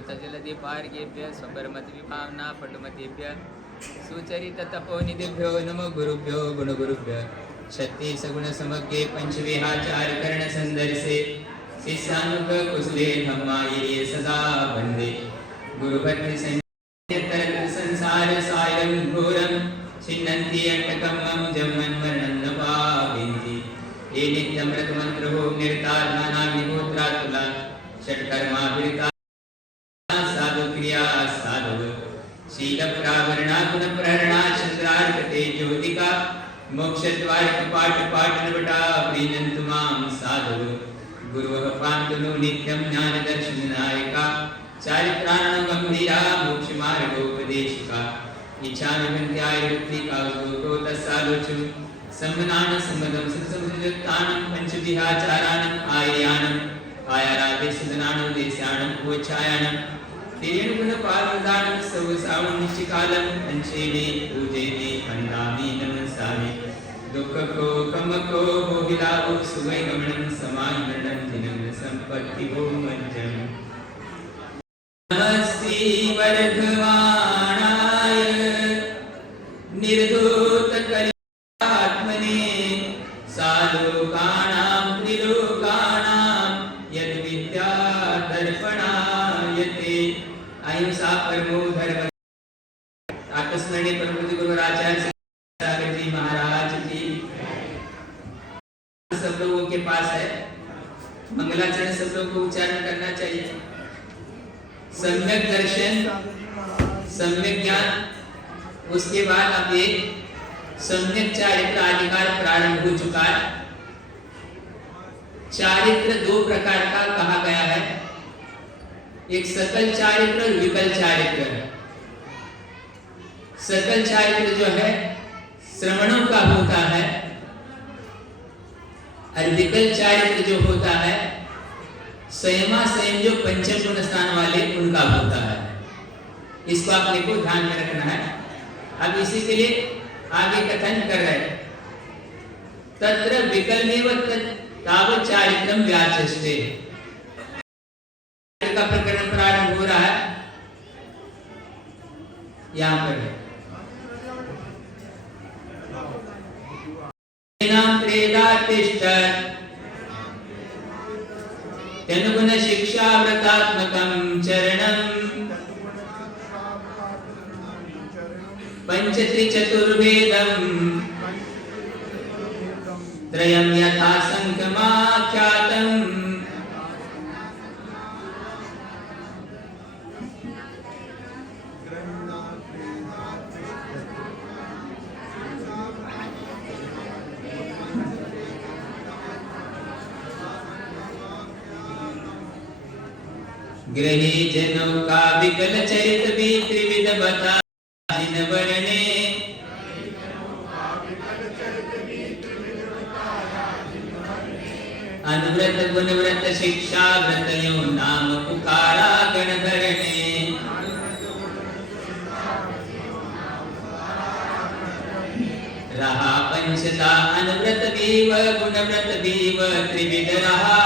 द्रुतजलधिपार्गेभ्यः स्वपरमतिविभावना पटुमतेभ्यः सुचरिततपोनिधिभ्यो नमो गुरुभ्यो गुणगुरुभ्यः छत्तीसगुणसमग्रे पंचविहाचारकरणसन्दर्शे शिष्यानुग कुशले धम्माये सदा वन्दे गुरुभद्रसंयुक्तरत संसार सायं घोरं छिन्नन्ति अट्टकम्मं जन्मन्मरणं न पावन्ति ये नित्यमृतमन्त्रो निर्तात्मनाग्निहोत्रातुला षट्कर्माभिरिता साधुक्रिया साधु शीलप्रावरणा गुणप्रहरणा चन्द्रार्कते ज्योतिका मोक्षद्वार कपाट पाटनवटा प्रीणन्तु मां साधु गुरुः पान्तु नो नित्यं ज्ञानदर्शननायका चारित्राणां गम्भीरा मोक्षमार्गोपदेशिका इच्छानुगन्त्यायुक्तिका गो तस्सालोचु सम्मनान सम्मदं सत्समयुक्तानं पंचविहाचाराणं आर्याणं आयाराधे सुदनानं देशानं उच्चायानं तिरुगुणपाददानं सवसावं निश्चिकालं पंचेमे पूजेमे वन्दामि नमस्सामि दुःखको कमको भोगिलाभो सुवैगमनं समानमरणं दिनं सम्पत्तिभो मज्जम् नमस्ते वर्धमानाय निर्धूतकल्यात्मने सालोकानां त्रिलोकानां यद्विद्यादर्पणायते अहिंसा परमो धर्म। आकस्मरणीय परम पूज्य गुरुराचार्य सागर जी महाराज की सब लोगों के पास है। मंगलाचरण सब लोगों को उच्चारण करना चाहिए। सम्यक दर्शन, सम्यक ज्ञान, उसके बाद अब एक सम्यक चारित्र अधिकार प्रारंभ हो चुका है। चारित्र दो प्रकार का कहा गया है, एक सकल चारित्र और विकल चारित्र। सकल चारित्र जो है श्रवणों का होता है और विकल चारित्र जो होता है संयमा संयम जो पंचम गुण स्थान वाले उनका होता है। इसको आपने को ध्यान में रखना है। अब इसी के लिए आगे कथन कर रहे हैं, तत्र विकलमेव तावत् चारित्रं व्याचष्टे का प्रकरण प्रारंभ हो रहा है। यहाँ पर तनुगुण शिक्षा व्रतात्मकं चरणं पंचत्रिचतुर्वेदं त्रयं यथा संख्यमाख्यातम् ग्रही जनों का विकल चरित भी त्रिविध बता जिन वर्णे अनुव्रत गुणव्रत शिक्षा व्रतयो नाम पुकारा गणधरणे रहा पंचता अनुव्रत भीव गुणव्रत भीव त्रिविध रहा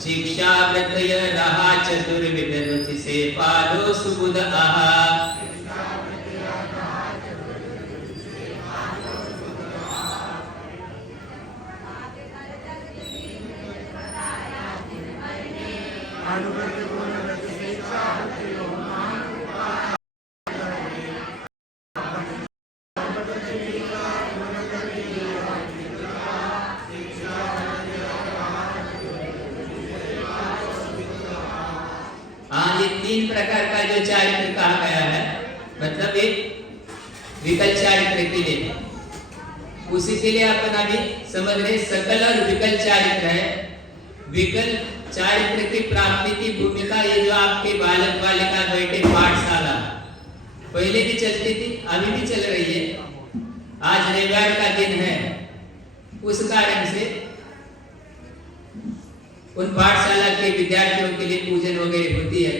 शिक्षा व्रतय रहा चतुर्विध रुचि से पालो सुबुध आहा। तीन प्रकार का जो चारित्र कहा गया है, मतलब एक विकल चारित्र के लिए, उसी के लिए अपन अभी समझ रहे सकल और विकल चारित्र है। विकल चारित्र की प्राप्ति की भूमिका ये जो आपके बालक बालिका बैठे पाठशाला पहले भी चलती थी, अभी भी चल रही है। आज रविवार का दिन है, उस कारण से उन पाठशाला के विद्यार्थियों के लिए पूजन वगैरह होती है।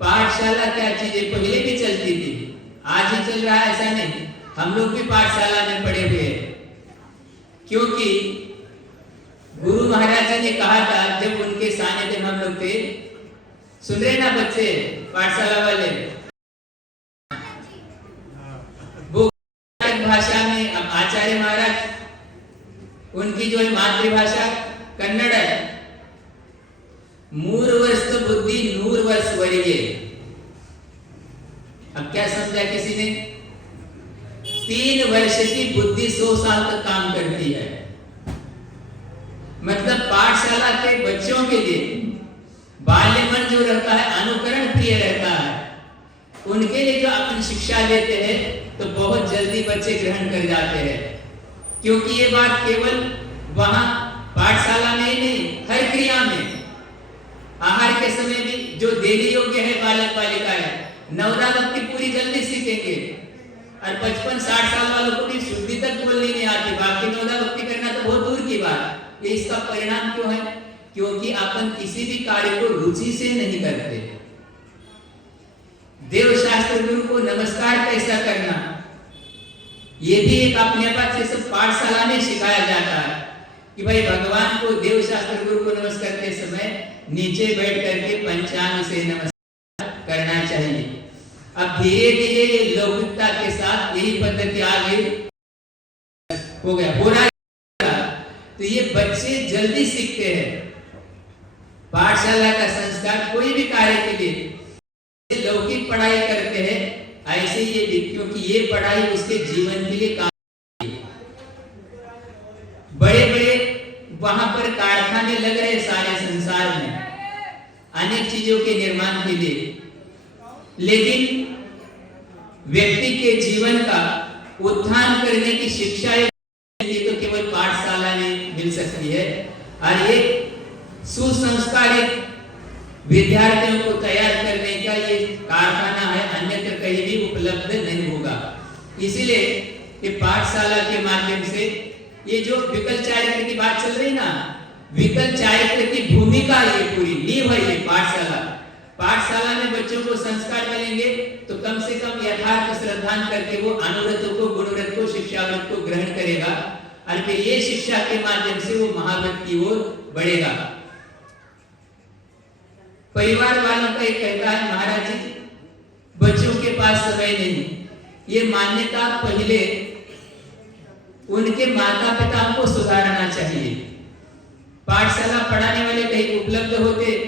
पाठशाला क्या चीजें पहले भी चलती थी, आज ही चल रहा है ऐसा नहीं। हम लोग भी पाठशाला में पढ़े हुए हैं, क्योंकि गुरु महाराज जी ने कहा था, जब उनके सानिध्य में हम लोग थे, सुन रहे ना बच्चे पाठशाला वाले, वो भाषा में, अब आचार्य महाराज उनकी जो है मातृभाषा कन्नड़ है, मूर वर्ष तो बुद्धि नूर वर्ष बढ़िए। अब क्या समझा किसी ने? 3 वर्ष की बुद्धि 100 साल तक काम करती है। मतलब पाठशाला के बच्चों के लिए बाल्य मन जो रहता है, अनुकरण प्रिय रहता है, उनके लिए जो अपन शिक्षा देते हैं तो बहुत जल्दी बच्चे ग्रहण कर जाते हैं। क्योंकि ये बात केवल वहां पाठशाला में ही नहीं, हर क्रिया में, आहार के समय भी जो देने योग्य है बालक बालिकाएं, नवदा भक्ति पूरी जल्दी सीखेंगे। और 55-60 साल वालों को भी शुद्धि तक बोलनी नहीं आती, बाकी नवदा भक्ति करना तो बहुत दूर की बात। ये इसका परिणाम क्यों है? क्योंकि अपन किसी भी कार्य को रुचि से नहीं करते। देव शास्त्र गुरु को नमस्कार कैसा करना, ये भी एक अपने आप से सब पाठशाला में सिखाया जाता है कि भाई भगवान को, देव शास्त्र गुरु को नमस्कार करते समय नीचे बैठ करके पंचांग से नमस्कार करना चाहिए। अब धीरे धीरे ये लौकिकता के साथ यही पद्धति आ गई, हो गया, हो रहा है। तो ये बच्चे जल्दी सीखते हैं। पाठशाला का संस्कार कोई भी कार्य के लिए लौकिक पढ़ाई करते हैं, ऐसे ये भी, क्योंकि ये पढ़ाई उसके जीवन के लिए काम। बड़े बड़े वहां पर कारखाने लग रहे सारे संसार में अनेक चीजों के निर्माण के लिए, लेकिन व्यक्ति के जीवन का उत्थान करने की शिक्षा तो केवल पाठशाला में मिल सकती है। और एक सुसंस्कारित विद्यार्थियों को तैयार करने का ये कारखाना है, अन्यत्र कहीं भी उपलब्ध नहीं होगा। इसीलिए ये पाठशाला के माध्यम से, ये जो विकल चारित्र की बात चल रही ना, विकल चारित्र की भूमिका ये पूरी नींव है ये पाठशाला। पाठशाला में बच्चों को संस्कार मिलेंगे तो कम से कम यथार्थ श्रद्धान करके वो अनुव्रत को, गुणव्रत को, शिक्षाव्रत को ग्रहण करेगा, और फिर ये शिक्षा के माध्यम से वो महाव्रत की ओर बढ़ेगा। परिवार वालों का एक कहता है, महाराज जी बच्चों के पास समय नहीं, ये मान्यता पहले उनके माता पिता को सुधारना चाहिए। पाठशाला पढ़ाने वाले कहीं उपलब्ध होते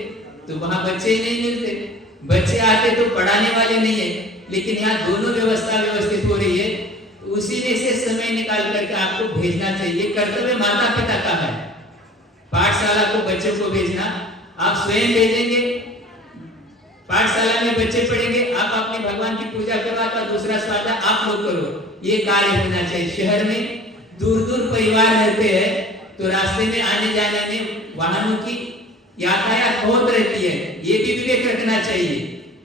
तो वहां बच्चे नहीं मिलते, बच्चे आते तो पढ़ाने वाले नहीं है, लेकिन यहाँ दोनों व्यवस्था व्यवस्थित हो रही है। उसी में से समय निकाल करके आपको भेजना चाहिए। कर्तव्य माता पिता का है, पाठशाला को बच्चों को भेजना। आप स्वयं भेजेंगे, पाठशाला में बच्चे पढ़ेंगे, आप अपने भगवान की पूजा करवाता, दूसरा स्वादा आप लोग करो, ये कार्य होना चाहिए। शहर में दूर दूर परिवार रहते हैं तो रास्ते में आने जाने में वाहनों की यातायात बहुत रहती है, ये भी विवेक रखना चाहिए,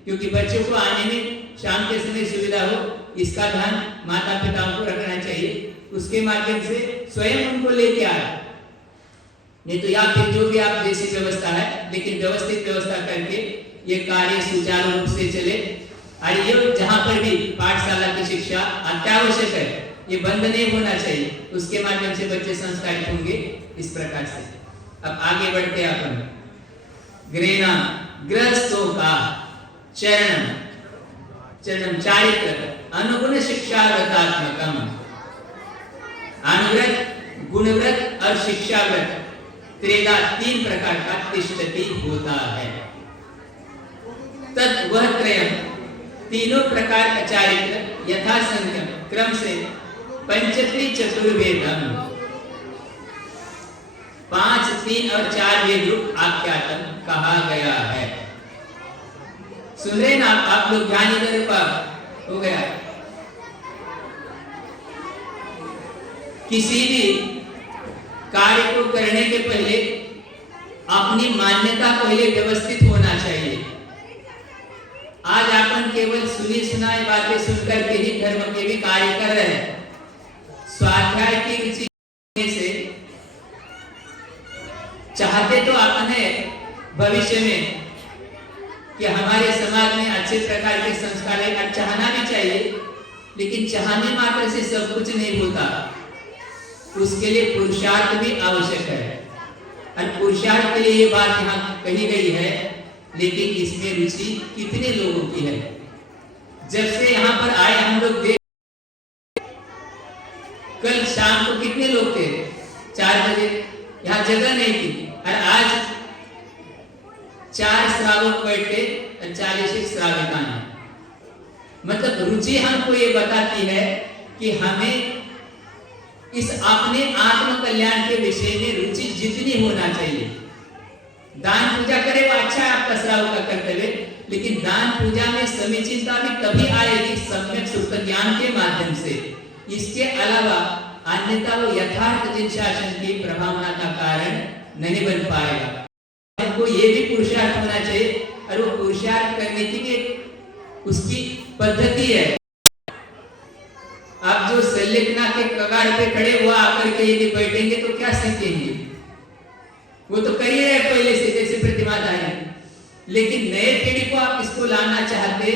क्योंकि बच्चों को आने में शाम के समय सुविधा हो, इसका ध्यान माता पिताओं को रखना चाहिए। उसके माध्यम से स्वयं उनको लेके आए, नहीं तो या फिर जो भी आप जैसी व्यवस्था है, लेकिन व्यवस्थित व्यवस्था करके ये कार्य सुचारू रूप से चले। और ये जहाँ पर भी पाठशाला की शिक्षा अत्यावश्यक है, ये बंद नहीं होना चाहिए, उसके माध्यम से बच्चे संस्कारित होंगे। इस प्रकार से अब आगे बढ़ते अपन ग्रेना ग्रस्तों का चरणम चरणम चारित्र अनुगुण शिक्षा व्रतात्मकम। अनुव्रत, गुणव्रत और शिक्षाव्रत त्रेधा 3 प्रकार का तिष्ठति होता है। तत् वह त्रयम, तीनों प्रकार का चारित्र यथा संख्या क्रम से पंचत्री चतुर्वेदम, 5, 3 और 4 वेद रूप आख्यातम कहा गया है। सुन रहे ना आप लोग, ध्यान इधर पर हो गया। किसी भी कार्य को करने के पहले अपनी मान्यता पहले व्यवस्थित होना चाहिए। आज अपन केवल सुनी सुनाई बातें सुनकर के ही धर्म के भी कार्य कर रहे हैं। स्वाध्याय की रुचि से चाहते तो अपन है भविष्य में कि हमारे समाज में अच्छे प्रकार के संस्कार है, चाहना भी चाहिए, लेकिन चाहने मात्र से सब कुछ नहीं होता, उसके लिए पुरुषार्थ भी आवश्यक है। और पुरुषार्थ के लिए ये बात यहाँ कही गई है, लेकिन इसमें रुचि कितने लोगों की है? जब से यहाँ पर आए हम लोग देख, कल शाम को कितने लोग थे? 4 बजे यहाँ जगह नहीं थी, और आज 4 श्रावक बैठे और 40 श्राविका है। मतलब रुचि हमको ये बताती है कि हमें इस अपने आत्म कल्याण के विषय में रुचि जितनी होना चाहिए। दान पूजा करे वो अच्छा है आपका श्रावक का कर्तव्य, लेकिन दान पूजा में समीचीनता भी तभी आएगी सम्यक सुख ज्ञान के माध्यम से। इसके अलावा अन्यथा वो यथार्थ जिन शासन की प्रभावना का कारण नहीं बन पाएगा। हमको ये भी पुरुषार्थ होना चाहिए, और वो पुरुषार्थ करने की उसकी पद्धति है। आप जो संलेखना के कगार पे खड़े हुआ आकर के यदि बैठेंगे तो क्या सीखेंगे? वो तो कर ही रहे पहले से, जैसे प्रतिभाधारी। लेकिन नए पीढ़ी को आप इसको लाना चाहते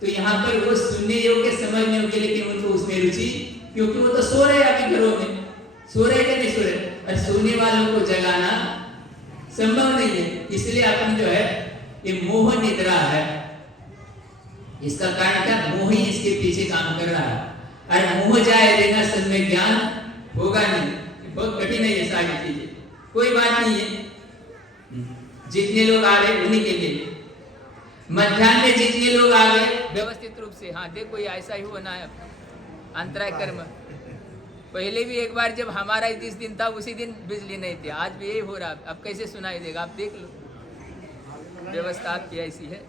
तो यहाँ पर वो सुनने योग्य समझने योग्य, लेकिन उनको उसमें रुचि, क्योंकि वो तो सो रहे अभी घरों में, सो रहे कि नहीं सो रहे, और सोने वालों को जगाना संभव नहीं है। इसलिए अपन जो है ये मोह निद्रा है। इसका कारण क्या? मोह ही इसके पीछे काम कर रहा है, और मोह जाए देना सम्यक ज्ञान होगा नहीं। बहुत कठिन है ये सारी चीजें। कोई बात नहीं है, जितने लोग आ गए उन्हीं के लिए। मध्याह्न में जितने लोग आ गए व्यवस्थित रूप से, हाँ देखो ये ऐसा ही होना है। अंतराय कर्म पहले भी एक बार जब हमारा जिस दिन था उसी दिन बिजली नहीं थी, आज भी यही हो रहा। अब कैसे सुनाई देगा? आप देख लो, व्यवस्था आपकी ऐसी है।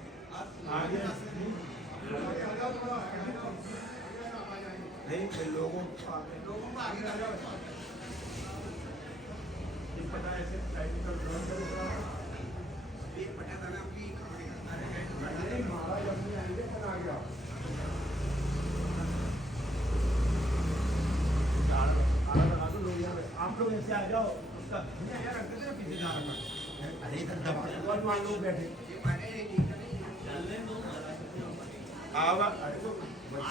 आप लोग ऐसे आ जाओ, उसका पीछे जा रहा बैठे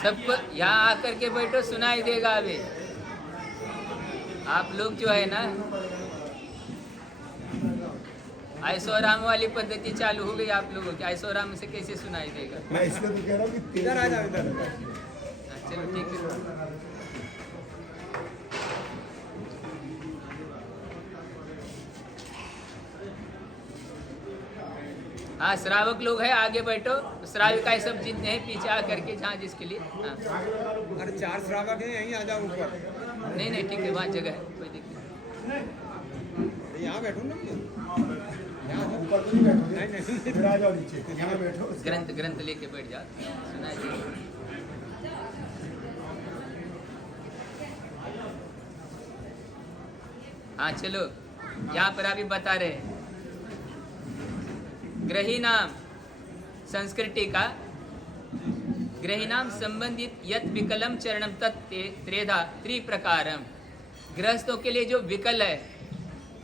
सबको यहाँ आकर के बैठो, सुनाई देगा। अभी आप लोग जो है ना ऐशोराम वाली पद्धति चालू हो गई आप लोगों की। ऐशोराम से कैसे सुनाई देगा? मैं इसलिए तो कह रहा हूँ कि इधर आ जाओ, इधर। चलो ठीक है। हाँ श्रावक लोग है, आगे बैठो। श्राविका सब जितने हैं पीछे आ करके, जहाँ जिसके लिए। हाँ अरे 4 श्रावक हैं, यहीं आ जाओ ऊपर। नहीं ठीक है, वहाँ जगह है, कोई दिक्कत नहीं। यहाँ बैठो ना, यहाँ ऊपर तो नहीं बैठो। नहीं इधर आ जाओ, नीचे यहाँ बैठो। ग्रंथ लेके बैठ जाओ, सुना जी। हाँ चलो, यहाँ पर अभी बता रहे हैं ग्रहीणाम संस्कृति का। ग्रहीणाम संबंधित यत विकलम चरणम तत् त्रेधा त्रिप्रकारम। गृहस्थों के लिए जो विकल है,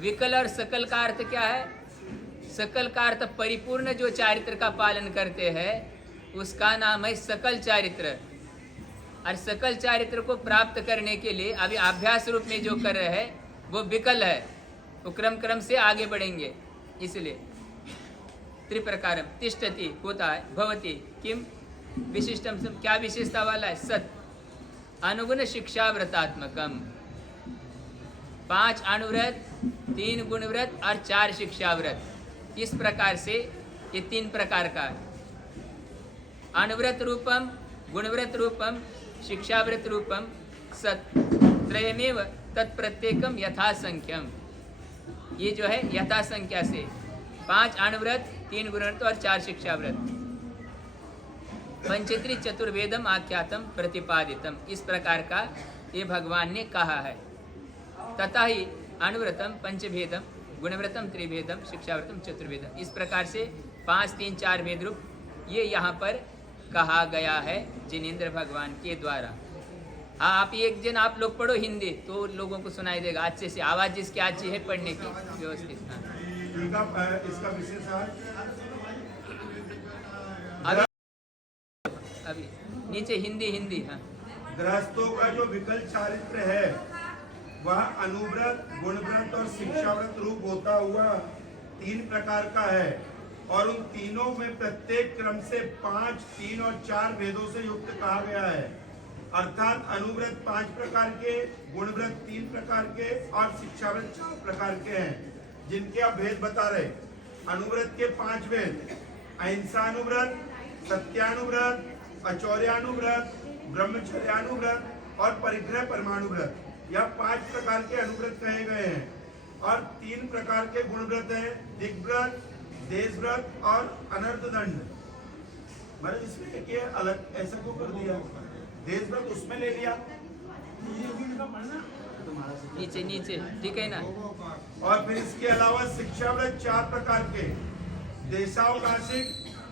विकल और सकल का अर्थ क्या है? सकल का अर्थ परिपूर्ण जो चारित्र का पालन करते हैं उसका नाम है सकल चारित्र। और सकल चारित्र को प्राप्त करने के लिए अभी अभ्यास रूप में जो कर रहे हैं वो विकल है, वो क्रम से आगे बढ़ेंगे। इसलिए त्रिप्रकारम तिष्ठति होता है, भवति किम विशिष्टम, क्या विशेषता वाला है? सत अनुगुण शिक्षा व्रतात्मकम। 5 अनुव्रत, 3 गुणव्रत और 4 शिक्षा व्रत। इस प्रकार से ये 3 प्रकार का है। अनुव्रत रूपम, गुणव्रत रूपम, शिक्षाव्रत रूपम, सत त्रयमेव तत्प्रत्येकम यथासंख्यम। ये जो है यथासंख्या से 5 अनुव्रत, 3 गुणव्रत और 4 शिक्षाव्रत। पंचेत्री चतुर्वेदम आख्यातम प्रतिपादितम, इस प्रकार का ये भगवान ने कहा है। तथा ही अनुव्रतम पंचभेदम, गुणव्रतम त्रिभेदम, शिक्षाव्रतम चतुर्वेदम। इस प्रकार से 5, 3, 4 वेद रूप ये यहाँ पर कहा गया है जिनेंद्र भगवान के द्वारा। हाँ आप एक जन आप लोग पढ़ो हिंदी तो लोगों को सुनाई देगा अच्छे से। आवाज़ जिसकी अच्छी है पढ़ने की व्यवस्थित। हाँ इसका विशेष अभी नीचे हिंदी। हाँ गृहस्थों का जो विकल चारित्र है वह अनुव्रत, गुणव्रत और शिक्षाव्रत रूप होता हुआ 3 प्रकार का है और उन तीनों में प्रत्येक क्रम से 5, 3 और 4 भेदों से युक्त कहा गया है। अर्थात अनुव्रत 5 प्रकार के, गुणव्रत 3 प्रकार के और शिक्षाव्रत 4 प्रकार के हैं, जिनके आप भेद बता रहे। अनुव्रत के 5 भेद: अहिंसानुव्रत, सत्यानुव्रत, अचौर्यानुव्रत, ब्रह्मचर्यानुव्रत और परिग्रह परमाणुव्रत। यह 5 प्रकार के अनुव्रत कहे गए हैं और 3 प्रकार के गुणव्रत हैं: दिग्व्रत, देशव्रत और अनर्थ दंड। मतलब इसमें एक ये अलग ऐसा क्यों कर दिया? देशव्रत उसमें ले लिया, नीचे नीचे, ठीक है ना। और फिर इसके अलावा शिक्षाव्रत 4 प्रकार के: देशावकाशिक,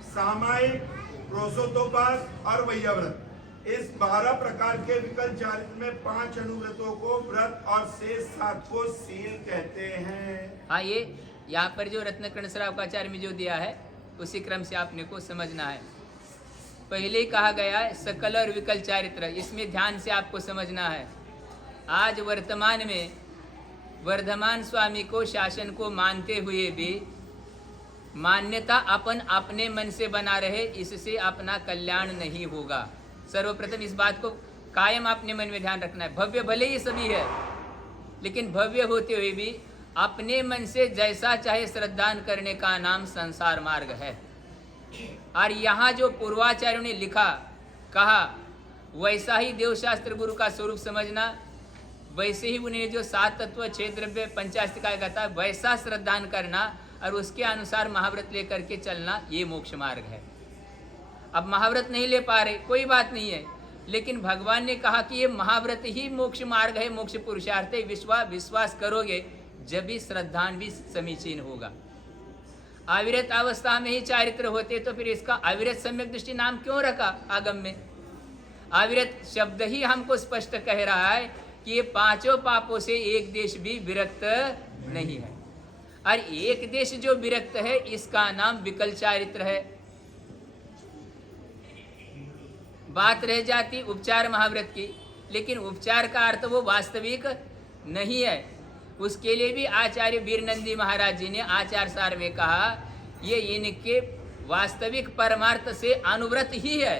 सामायिक, प्रोसोतोपास और वैयाव्रत। इस 12 प्रकार के विकल्प चारित्र में 5 अनुव्रतों को व्रत और शेष 7 को शील कहते हैं। हाँ, ये यहाँ पर जो रत्नकर्ण श्रावकाचार्य में जो दिया है उसी क्रम से आपने को समझना है। पहले ही कहा गया है सकल और विकल चारित्र, इसमें ध्यान से आपको समझना है। आज वर्तमान में वर्धमान स्वामी को, शासन को मानते हुए भी मान्यता अपन अपने मन से बना रहे, इससे अपना कल्याण नहीं होगा। सर्वप्रथम इस बात को कायम अपने मन में ध्यान रखना है। भव्य भले ही सभी है, लेकिन भव्य होते हुए भी अपने मन से जैसा चाहे श्रद्धान करने का नाम संसार मार्ग है। और यहाँ जो पूर्वाचार्यों ने लिखा, कहा, वैसा ही देवशास्त्र गुरु का स्वरूप समझना, वैसे ही उन्हें जो 7 तत्व, 6 द्रव्य, पंचास्तिकाय कहता, वैसा श्रद्धान करना और उसके अनुसार महाव्रत लेकर के चलना, ये मोक्ष मार्ग है। अब महाव्रत नहीं ले पा रहे, कोई बात नहीं है, लेकिन भगवान ने कहा कि ये महाव्रत ही मोक्ष मार्ग है, मोक्ष पुरुषार्थ है। विश्वास करोगे जब भी श्रद्धान भी समीचीन होगा। अविरत अवस्था में ही चारित्र होते तो फिर इसका अविरत सम्यक दृष्टि नाम क्यों रखा आगम में? अविरत शब्द ही हमको स्पष्ट कह रहा है कि ये 5 पापों से एक देश भी विरक्त नहीं है, और एक देश जो विरक्त है इसका नाम विकल चारित्र है। बात रह जाती उपचार महाव्रत की, लेकिन उपचार का अर्थ वो वास्तविक नहीं है। उसके लिए भी आचार्य वीरनंदी महाराज जी ने आचार सार में कहा, ये इनके वास्तविक परमार्थ से अनुव्रत ही है।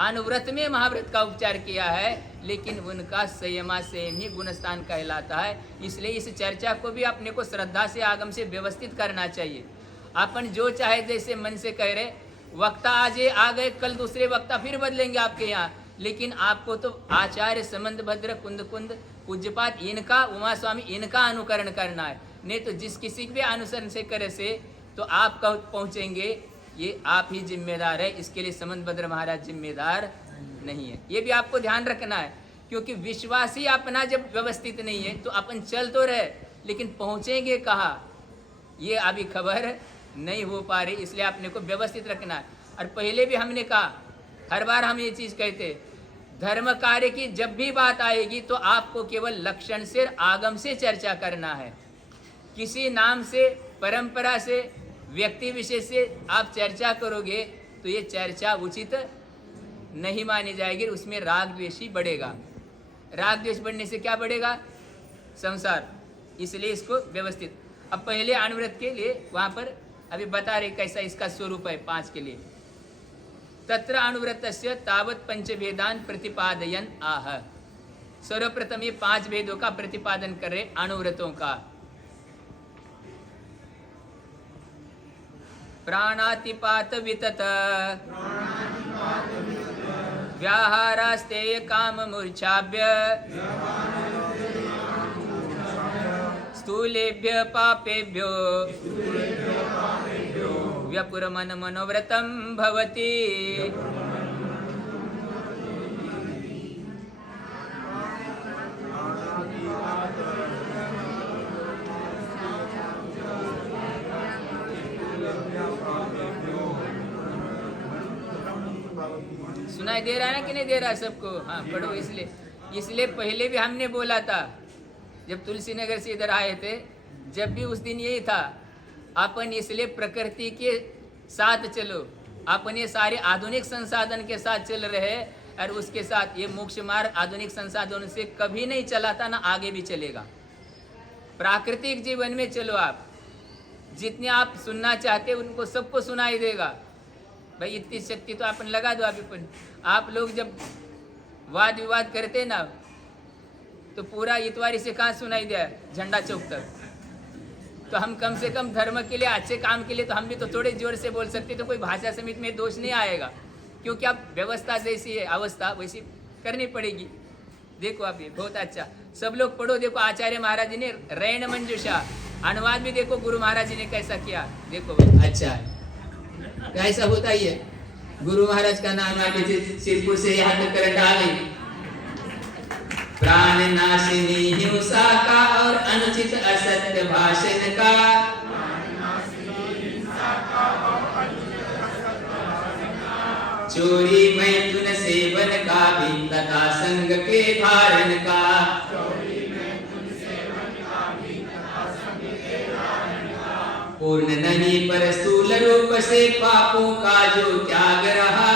अनुव्रत में महाव्रत का उपचार किया है, लेकिन उनका संयमा संयम ही गुणस्थान कहलाता है। इसलिए इस चर्चा को भी अपने को श्रद्धा से आगम से व्यवस्थित करना चाहिए। अपन जो चाहे जैसे मन से कह रहे, वक्ता आज आ गए, कल दूसरे वक्ता फिर बदलेंगे आपके यहाँ, लेकिन आपको तो आचार्य संबंध भद्र कुंद पूज्यपात इनका, उमा स्वामी इनका अनुकरण करना है। नहीं तो जिस किसी के भी अनुसरण से करे से तो आप कब पहुँचेंगे, ये आप ही जिम्मेदार है। इसके लिए संबंध भद्र महाराज जिम्मेदार नहीं है, ये भी आपको ध्यान रखना है। क्योंकि विश्वास ही अपना जब व्यवस्थित नहीं है तो अपन चल तो रहे, लेकिन पहुँचेंगे कहाँ, ये अभी खबर नहीं हो पा रही। इसलिए अपने को व्यवस्थित रखना है। और पहले भी हमने कहा, हर बार हम ये चीज़ कहते, धर्म कार्य की जब भी बात आएगी तो आपको केवल लक्षण से, आगम से चर्चा करना है। किसी नाम से, परंपरा से, व्यक्ति विशेष से आप चर्चा करोगे तो ये चर्चा उचित नहीं मानी जाएगी। उसमें राग द्वेष ही बढ़ेगा। राग द्वेष बढ़ने से क्या बढ़ेगा? संसार। इसलिए इसको व्यवस्थित। अब पहले अनुव्रत के लिए वहाँ पर अभी बता रहे कैसा इसका स्वरूप है 5 के लिए। तत्र अनुव्रतस्य तावत् पंचभेदान प्रतिपादयन आह। सर्वप्रथम ये 5 भेदों का प्रतिपादन कर रहे अनुव्रतों का। प्राणातिपात वितत व्याहारास्तेय काम मूर्छाभ्य स्थूलेभ्य पापेभ्यो व्यपुरमन मनोव्रतम भवति। सुनाई दे रहा है ना कि नहीं दे रहा है सबको? हाँ, पढ़ो। इसलिए पहले भी हमने बोला था, जब तुलसी नगर से इधर आए थे, जब भी उस दिन यही था, अपन इसलिए प्रकृति के साथ चलो। अपन ये सारे आधुनिक संसाधन के साथ चल रहे, और उसके साथ ये मोक्ष मार्ग आधुनिक संसाधनों से कभी नहीं चला था, ना आगे भी चलेगा। प्राकृतिक जीवन में चलो आप, जितने आप सुनना चाहते उनको सबको सुनाई देगा। भाई इतनी शक्ति तो अपन लगा दो अभी। पर आप लोग जब वाद विवाद करते ना तो पूरा इतवारी से कहाँ सुनाई दिया, झंडा चौक तक। तो हम कम से कम धर्म के लिए, अच्छे काम के लिए तो हम भी तो थोड़े जोर से बोल सकते, तो कोई भाषा समिति में दोष नहीं आएगा, क्योंकि अब व्यवस्था जैसी है अवस्था वैसी करनी पड़ेगी। देखो आप ये बहुत अच्छा, सब लोग पढ़ो। देखो आचार्य महाराज जी ने रैन मंजूषा अनुवाद भी देखो, गुरु महाराज जी ने कैसा किया, देखो भाई अच्छा है। कैसा होता ही है, गुरु महाराज का नाम आके सिरपुर से यहाँ तक करंट आ गई। प्राण नाशिनी हिंसा का और अनुचित असत्य भाषण का, चोरी मैथुन सेवन का भी तथा संग के धारण का, पूर्ण नहीं पर स्थूल रूप से पापों का जो त्याग रहा,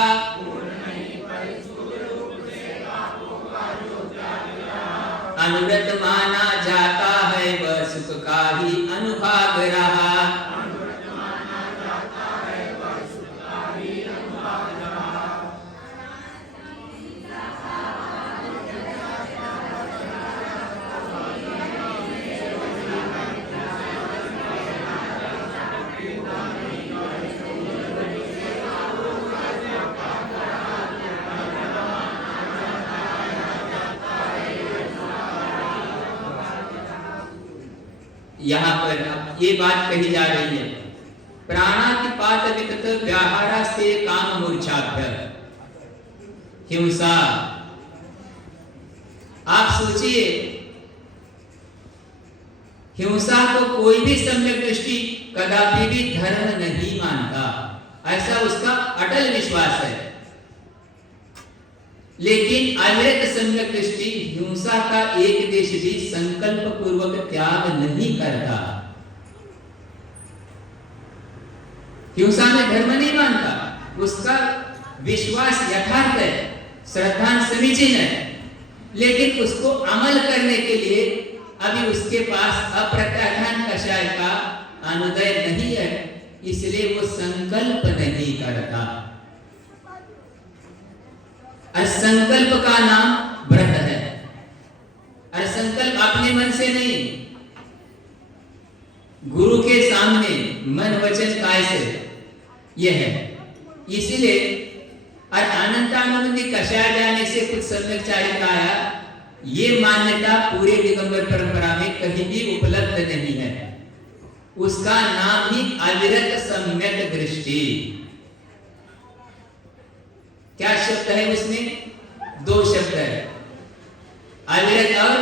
अनुव्रत माना जाता है वह सुख का ही अनुभाग रहा। यहाँ पर अब ये बात कही जा रही है, प्राणातिपात विगत व्याहारा से काम मूर्छाभ्य हिंसा। आप सोचिए, हिंसा को कोई भी सम्यक दृष्टि कदापि भी धर्म नहीं मानता, ऐसा उसका अटल विश्वास है। लेकिन अविरत सम्यक दृष्टि हिंसा का एक देश भी संकल्प पूर्वक त्याग नहीं करता। हिंसा में धर्म नहीं मानता, उसका विश्वास यथार्थ है, श्रद्धा समीचीन है, लेकिन उसको अमल करने के लिए अभी उसके पास अप्रत्याख्यान कषाय का अनुदय नहीं है, इसलिए वो संकल्प नहीं करता। और संकल्प का नाम व्रत है, और संकल्प अपने मन से नहीं, गुरु के सामने मन वचन काय से यह है। इसीलिए और अनंतानुबंधी कषाय जाने से कुछ सम्यक चारित्र आया, ये मान्यता पूरे दिगंबर परंपरा में कहीं भी उपलब्ध नहीं है। उसका नाम ही अविरत सम्यक दृष्टि। क्या शब्द है उसमें? दो शब्द है, अविरत और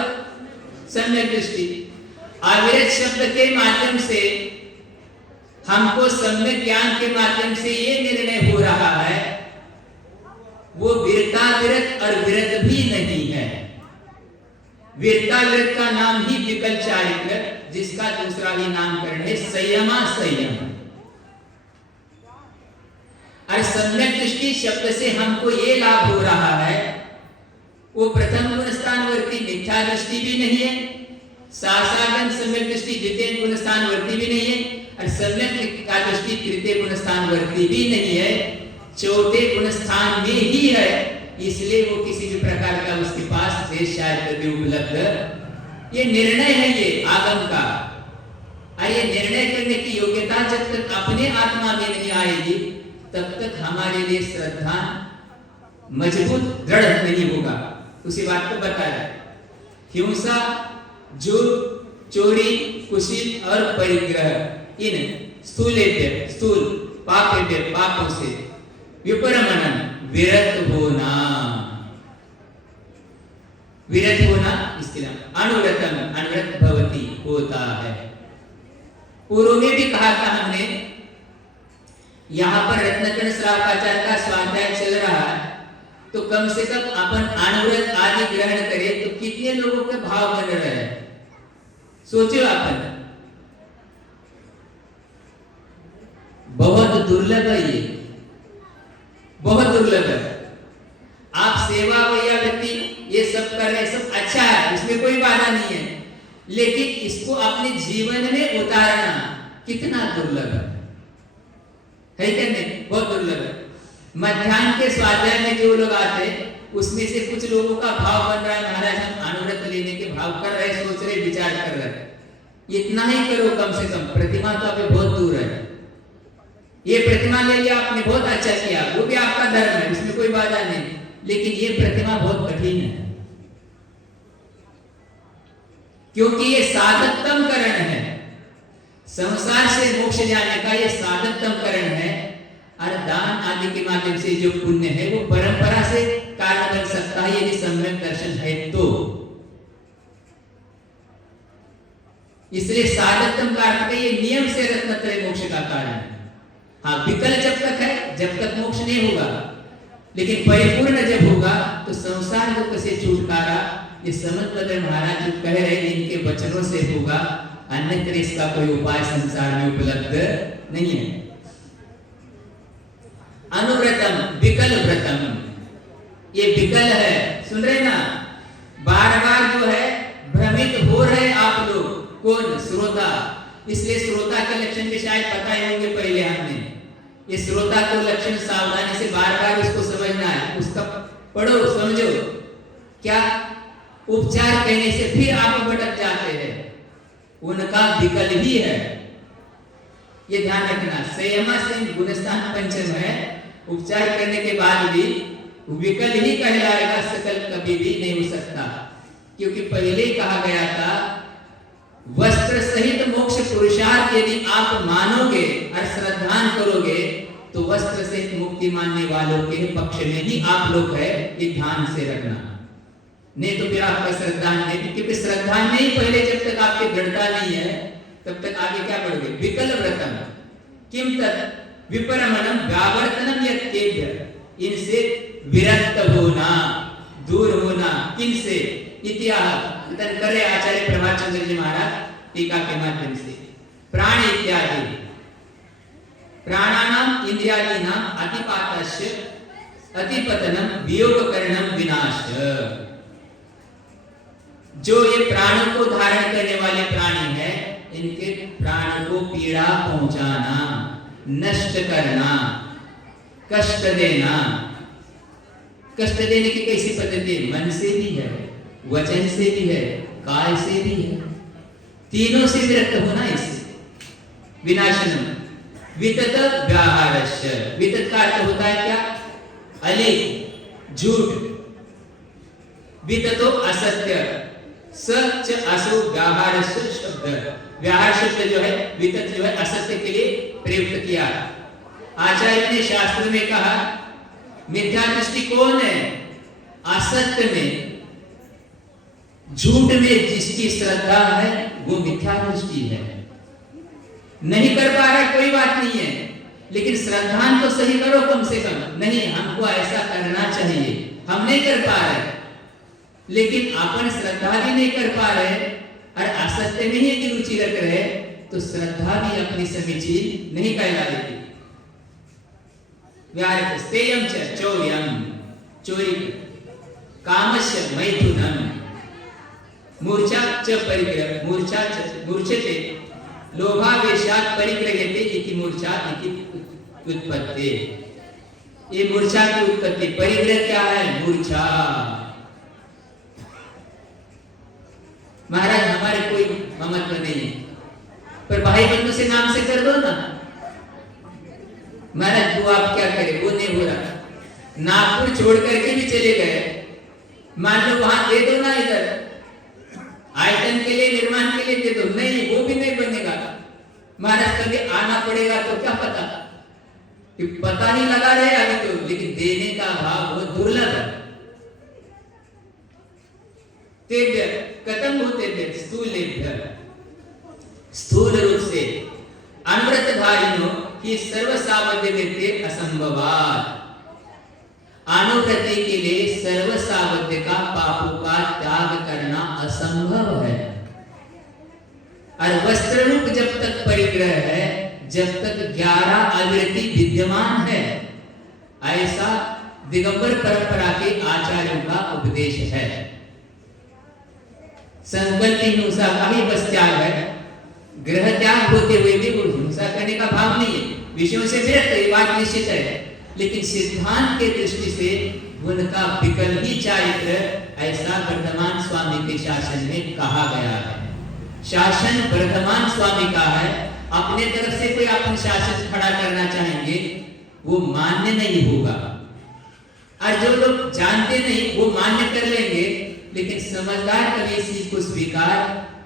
सम्यक दृष्टि। अविरत शब्द के माध्यम से हमको सम्यक ज्ञान के माध्यम से ये निर्णय हो रहा है वो वीरता विरत और विरत भी नहीं है। वीरता विरत का नाम ही विकल चारित्र, जिसका दूसरा ही नामकरण है संयमा संयम। और सम्यक दृष्टि शब्द से हमको ये लाभ हो रहा है, वो प्रथम गुण स्थानवर्ती मिथ्या दृष्टि भी नहीं है, सासागन सम्यक दृष्टि द्वितीय गुण स्थानवर्ती भी नहीं है, और सम्यक का दृष्टि तृतीय गुण स्थानवर्ती भी नहीं है, चौथे गुण स्थान में ही है। इसलिए वो किसी भी प्रकार का उसके पास देश शायद भी उपलब्ध। ये निर्णय है ये आगम का, और ये निर्णय करने की योग्यता जब तक अपने आत्मा में नहीं आएगी तब तक हमारे लिए श्रद्धा मजबूत दृढ़ नहीं होगा। उसी बात को बताया, हिंसा, झूठ, चोरी, कुशील और परिग्रह इन स्थूल पापेभ्य पापों से विपरमणन विरत होना। विरत होना इसके नाम अनुव्रतम अनुव्रत भवति होता है। पूर्व में भी कहा था हमने, यहाँ पर रत्नकर्ण श्रावकाचार्य का स्वाध्याय चल रहा है, तो कम से कम अपन अनुव्रत आदि ग्रहण करें तो कितने लोगों के भाव बन रहे हैं, सोचो अपन। बहुत दुर्लभ है ये, बहुत दुर्लभ है। आप नहीं है, लेकिन इसको अपने जीवन में उतारना कितना दुर्लभ है क्या नहीं? बहुत दुर्लभ है। मध्याह्न के स्वाध्याय में जो लोग आते उसमें से कुछ लोगों का भाव बन रहा है, महाराज हम अनुव्रत लेने के भाव कर रहे, सोच रहे, विचार कर रहे। इतना ही करो कम से कम, प्रतिमा तो अभी बहुत दूर है। ये प्रतिमा ले लिया आपने, बहुत अच्छा किया, वो भी आपका धर्म है, इसमें कोई बाधा नहीं, लेकिन ये प्रतिमा बहुत कठिन है, क्योंकि ये साधकतम करण है। संसार से मोक्ष जाने का ये साधकतम करण है। और दान आदि के माध्यम से जो पुण्य है वो परंपरा से कारण बन सकता है, यदि सम्यक दर्शन है तो। इसलिए साधकतम कारण का ये नियम से रत्नत्रय मोक्ष का कारण है। हाँ, विकल्प जब तक है, जब तक मोक्ष नहीं होगा, लेकिन परिपूर्ण जब होगा तो संसार दुख से छुटकारा ये समझ महाराज जो कह रहे हैं इनके वचनों से होगा, अन्यत्र इसका कोई उपाय संसार में उपलब्ध नहीं है। अनुव्रतम विकल व्रतम, ये विकल है, सुन रहे ना, बार बार जो है भ्रमित हो रहे आप लोग, कौन? श्रोता। इसलिए श्रोता के लक्षण भी शायद पता ही होंगे पहले हमने। ये श्रोता को लक्षण सावधानी से बार बार उसको समझना है, उसका पढ़ो समझो। क्या उपचार कहने से फिर आप भटक जाते हैं, उनका विकल ही है, ये ध्यान रखना। संयमा से गुणस्थान पंचम है, उपचार करने के बाद भी विकल ही कहलाएगा, सकल कभी भी नहीं हो सकता, क्योंकि पहले कहा गया था वस्त्र सहित मोक्ष पुरुषार्थ यदि आप मानोगे और श्रद्धान करोगे तो वस्त्र सहित मुक्ति मानने वालों के पक्ष में ही आप लोग है, ये ध्यान से रखना। नहीं तो फिर आपका श्रद्धा नहीं, क्योंकि श्रद्धा नहीं पहले जब तक आपकी दृढ़ता नहीं है तब तक आगे क्या बढ़ोगे? विकल व्रतम किम तत् विपरमणम व्यावर्तनम यत्तेभ्य, इनसे विरक्त होना, दूर होना, किनसे? इतिहास कथन करे आचार्य प्रभाचंद्र जी महाराज टीका के माध्यम से। प्राण इत्यादि प्राणानाम इंद्रियादीनाम अतिपातस्य अतिपतनम वियोगकरणम विनाश। जो ये प्राणों को धारण करने वाले प्राणी है, इनके प्राण को पीड़ा पहुंचाना, नष्ट करना, कष्ट देना। कष्ट देने की कैसी पद्धति? मन से भी है, वचन से भी है, काय से भी है, तीनों से विरक्त होना। इससे विनाशनम वितत व्याहारस्य, वितत का अर्थ होता है क्या? अलिख, झूठ, विततो असत्य, सच असो व्याहारस्य शब्द। व्याहार शब्द जो है, वितत जो है असत्य के लिए प्रयुक्त किया। आचार्य ने शास्त्र में कहा मिथ्या दृष्टि कौन है? असत्य में, झूठ में जिसकी श्रद्धा है वो मिथ्या दृष्टि है। नहीं कर पा रहा कोई बात नहीं है, लेकिन श्रद्धान तो सही करो कम से कम। नहीं, हमको ऐसा करना चाहिए, हम नहीं कर पा रहे, लेकिन अपन श्रद्धा भी नहीं कर पा रहे और असत्य में ही यदि रुचि रख रहे तो श्रद्धा भी अपनी समीचीन नहीं कहलाएगी। व्यारतेयम च चौर्यम, चोरी, कामस्य मैथुनम, मूर्छा च परिग्रह, मूर्छा च मूर्छते, लोभावेशात् परिग्रह्यते इति मूर्छा इति उत्पत्ति। ये मूर्छा की उत्पत्ति, परिग्रह क्या है? मूर्छा। महाराज हमारे कोई ममत्व नहीं है, पर भाई बंधु से नाम से कर दो ना। महाराज वो आप क्या करें, वो नहीं हो रहा। नागपुर छोड़ करके भी चले गए, मान लो वहां दे दो ना, इधर आयतन के लिए, निर्माण के लिए दे दो, नहीं वो भी नहीं बनेगा। महाराज कभी आना पड़ेगा तो क्या पता, कि पता नहीं लगा रहे अभी तो, लेकिन देने का भाव बहुत दुर्लभ है। तेभ्य कथम होते थे स्थूलेभ्य, स्थूल रूप से अनुव्रतधारिणों की सर्वसावध्य व्यक्ति असंभवात। अनुव्रति के लिए सर्वसावध्य का पापों का त्याग करना असंभव है। और वस्त्र रूप जब तक परिग्रह है, जब तक 11 आवृत्ति विद्यमान है, ऐसा दिगंबर परंपरा के आचार्यों का उपदेश है। संकल्प हिंसा का ही बस त्याग है। ग्रह त्याग होते हुए भी वो हिंसा करने का भाव नहीं है, विषयों से विरक्त, ये बात निश्चित है। लेकिन सिद्धांत के दृष्टि से उनका विकल ही चारित्र, ऐसा वर्धमान स्वामी के शासन में कहा गया है। शासन वर्धमान स्वामी का है, अपने तरफ से कोई अपन शासन खड़ा करना चाहेंगे वो मान्य नहीं होगा, और जो लोग जानते नहीं वो मान्य कर लेंगे। लेकिन समझदार कभी इस चीज को स्वीकार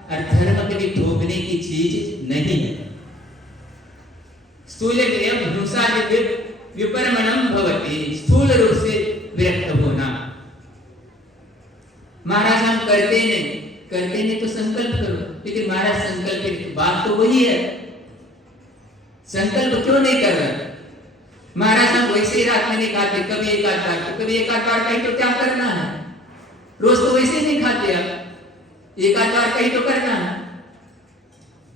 और धर्म कभी थोपने की चीज नहीं है। स्थूल क्रियम हिंसा विपरमणम भवति, स्थूल रूप से विरक्त होना। महाराज हम करते नहीं तो संकल्प करो, लेकिन महाराज संकल्प की बात तो वही है, संकल्प क्यों नहीं कर रहे महाराज? हम वैसे ही रात में नहीं खाते, कभी एक आध बार, कभी एक आध बार कहीं तो क्या करना है, रोज तो वैसे ही नहीं खाते आप, एक आध बार कहीं तो करना है।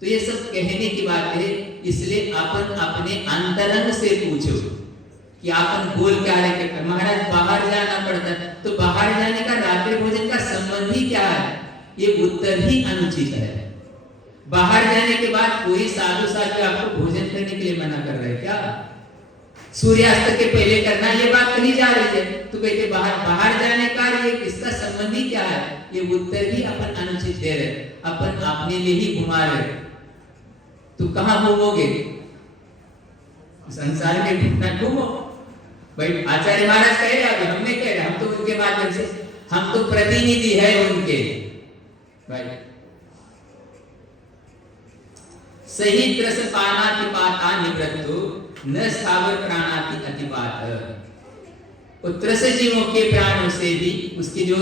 तो ये सब कहने की बात है, इसलिए अपन अपने अंतरंग से पूछो कि आपन बोल क्या रहे हैं। महाराज बाहर जाना पड़ता है, तो बाहर जाने का रात्रि भोजन का संबंध ही क्या है? ये उत्तर ही अनुचित है। बाहर जाने के बाद कोई साधु साधु आपको भोजन करने के लिए मना कर रहे हैं क्या? सूर्यास्त के पहले करना, ये बात कही जा रही है, तो कहते बाहर जाने का ये इसका संबंध ही क्या है? ये उत्तर ही अपन अनुचित दे रहे, अपन अपने लिए ही घुमा रहे। तो कहाँ घूमोगे? संसार में घूमना घूमो भाई। आचार्य महाराज कह रहे, अभी हमने कह रहे, हम तो उनके माध्यम से, हम तो प्रतिनिधि है उनके भाई। सही त्रस पानाति पाता निवृत्तो न स्थावर प्राणाति अतिपात। त्रस जीवों के प्राणों से भी उसकी जो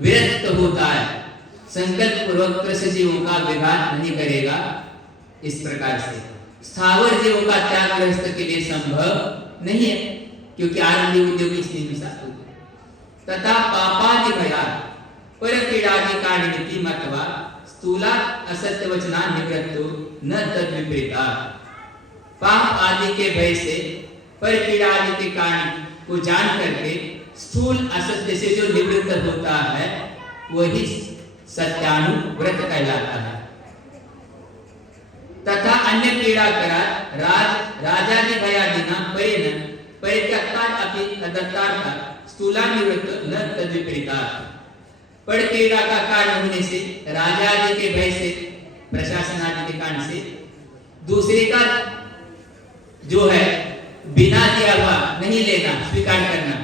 विरक्त होता है, संकल्प पूर्वक त्रस जीवों का विघात नहीं करेगा। इस प्रकार से स्थावर जीवों का त्याग गृहस्थ के लिए संभव नहीं है, क्योंकि आरंभी उद्योग इसलिए विषाद तथा पापादि भया पर पीड़ादि कारणिति मतवा स्थूला असत्य वचना निवृत्तो न तद विपरीता। पाप आदि के भय से, पर पीड़ा आदि के कारण को जान करके स्थूल असत्य से जो निवृत्त होता है वही सत्यानुव्रत कहलाता है। तथा अन्य पीड़ा करा राजादि भयादिना परेन परित्यक्तात् अपि तदत्तार्थ स्थूला निवृत्त न तद विपरीता। पर पीड़ा का कारण होने से, राजा आदि के भय से, प्रशासन आदि के कारण से, दूसरे का जो है बिना दिया हुआ नहीं लेना, स्वीकार करना,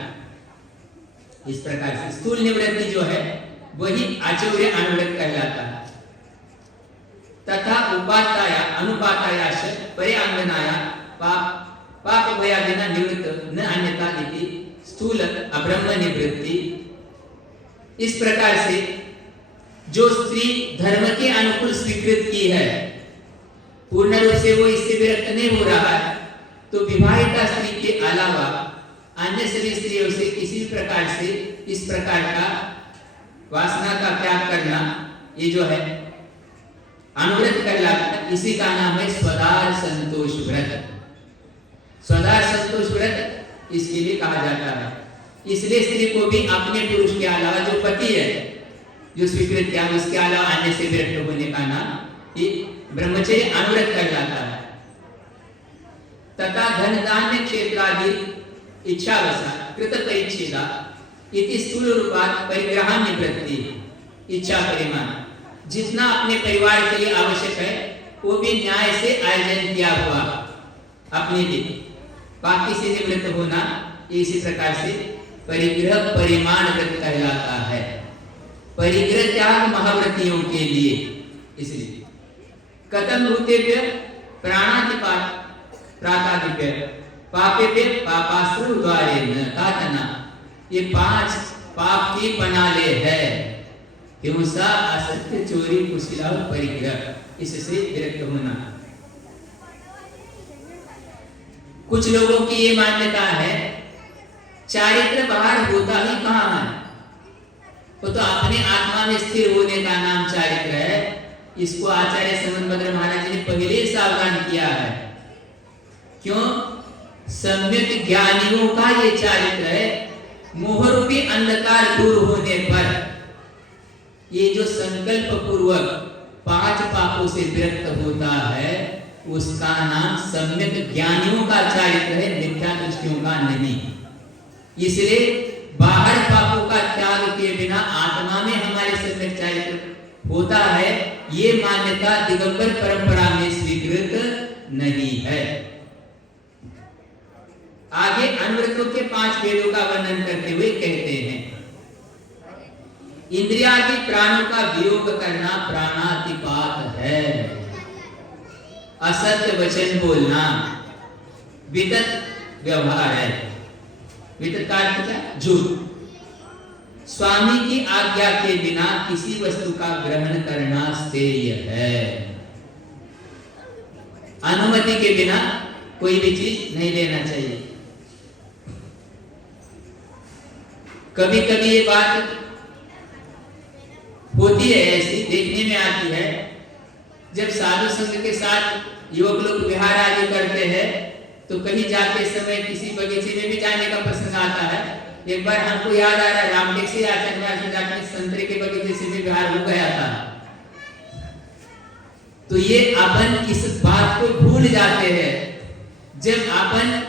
इस प्रकार से स्थूल निवृत्ति जो है वही आचौर्य अनुव्रत कहलाता है। तथा उपाताया अनुपातायाश पर्यांगनाया पाप भयादिना निवृत्त न अन्यथा इति स्थूल अब्रह्म निवृत्ति। इस प्रकार से जो स्त्री धर्म के अनुकूल स्वीकृत की है, पूर्ण रूप से वो इससे विरक्त नहीं हो रहा है, तो विवाहिता स्त्री के अलावा अन्य सभी स्त्रियों से किसी प्रकार से इस प्रकार का वासना का त्याग करना, ये जो है अनुव्रत कहलाता है। इसी का नाम है स्वदार संतोष व्रत। स्वदार संतोष व्रत इसके लिए कहा जाता है। इसलिए स्त्री को भी अपने पुरुष के अलावा जो पति है, जो स्वीकृत किया, उसके अलावा अन्य से विरक्त होने का नाम ये ब्रह्मचर्य अनुव्रत कहलाता है। तथा धन धान्य क्षेत्रादि इच्छावसा कृत परिच्छेदा इति स्थूल रूपात परिग्रह निवृत्ति। इच्छा परिमाण जितना अपने परिवार के लिए आवश्यक है वो भी न्याय से आयोजन किया हुआ अपने लिए, बाकी से निवृत्त होना इसी प्रकार से परिग्रह परिमाण व्रत कहलाता है। परिग्रह त्याग महाव्रतियों के लिए। इसलिए कथम भूतेभ्य प्राणादिपात प्रातादिभ्य पापेभ्य पापास्त्र द्वारेण कातना। ये 5 पाप की पनाले है, हिंसा, असत्य, चोरी, कुशीला, परिग्रह, इससे विरक्त होना। कुछ लोगों की ये मान्यता है चारित्र बाहर होता ही कहाँ है, वो तो अपने आत्मा में स्थिर होने का नाम चारित्र है। इसको आचार्य समन्वद्र महाराज जी ने पहले ही सावधान किया है। क्यों? सम्यक ज्ञानियों का ये चारित्र है। मोह रूपी अंधकार दूर होने पर ये जो संकल्प पूर्वक 5 पापों से विरक्त होता है उसका नाम सम्यक ज्ञानियों का चारित्र है, मिथ्या दृष्टियों का नहीं। इसलिए बाहर पापों का त्याग किए बिना आत्मा में हमारे सम्यक चारित्र होता है, ये मान्यता दिगंबर परंपरा में स्वीकृत नहीं है। आगे अनुव्रतों के 5 भेदों का वर्णन करते हुए कहते हैं, इंद्रियादि प्राणों का वियोग करना प्राणातिपात है, असत्य वचन बोलना वितत व्यवहार है। वितत का अर्थ क्या? झूठ। स्वामी की आज्ञा के बिना किसी वस्तु का ग्रहण करना श्रेय है। अनुमति के बिना कोई भी चीज नहीं लेना चाहिए। कभी कभी ये बात होती है, ऐसी देखने में आती है, जब साधु संघ के साथ युवक लोग विहार आदि करते हैं तो कहीं जाते समय किसी बगीचे में भी जाने का प्रसंग आता है। एक बार हमको याद आ रहा है, रामटेक से आचरण से जाके संतरे के बगीचे से भी विहार हो गया था। तो ये अपन इस बात को भूल जाते हैं, जब अपन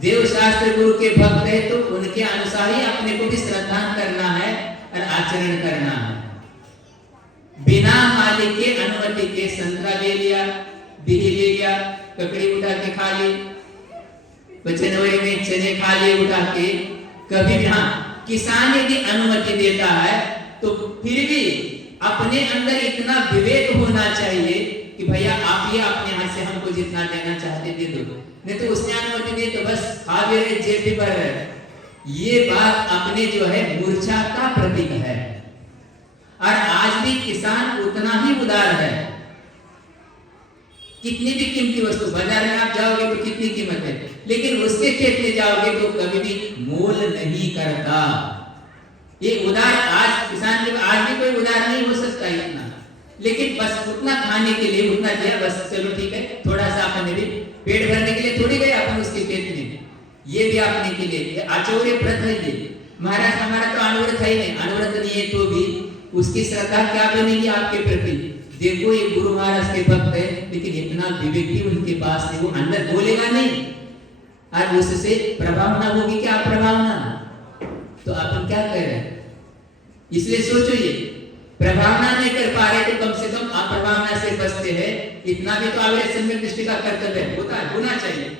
देव शास्त्र गुरु के भक्त है तो उनके अनुसार ही अपने को भी श्रद्धान करना है और आचरण करना है। बिना मालिक के अनुमति के संतरा ले लिया, बिही ले लिया, ककड़ी उठा के खा ली, जनवरी में चने खा लिए उठा के, कभी भी हाँ किसान यदि अनुमति देता है तो फिर भी अपने अंदर इतना विवेक होना चाहिए कि भैया आप ये अपने हाथ से हमको जितना देना चाहते दे दो, नहीं तो उसने अनुमति दी तो बस खा दे रहे, जेब भी भर रहे। ये बात अपने जो है मूर्छा का प्रतीक है। और आज भी किसान उतना ही उदार है। कितनी भी कीमती वस्तु बाजार में आप जाओगे तो कितनी कीमत है, लेकिन उसके खेत में जाओगे तो कभी भी मोल नहीं करता। ये उदार आज किसान के आज भी कोई उदार नहीं हो सकता इतना, लेकिन बस उतना खाने के लिए उतना दिया, बस चलो ठीक है, थोड़ा सा अपने भी पेट भरने के लिए थोड़ी गए अपन उसके खेत में, ये भी अपने के लिए आचौर्य व्रत है। ये महाराज हमारा तो अनुव्रत है ही नहीं, अनुव्रत नहीं है तो भी उसकी श्रद्धा क्या बनेगी आपके प्रति। देखो ये गुरु महाराज के भक्त है, लेकिन इतना विवेक भी उनके पास है, वो अंदर बोलेगा नहीं और उससे प्रभावना होगी क्या प्रभावना, तो अपन क्या कर रहे हैं। इसलिए सोचो ये प्रभावना नहीं कर पा रहे तो कम से कम अप्रभावना से बचते हैं, इतना भी तो आवेश सम्यक दृष्टि का कर्तव्य होता है, होना चाहिए।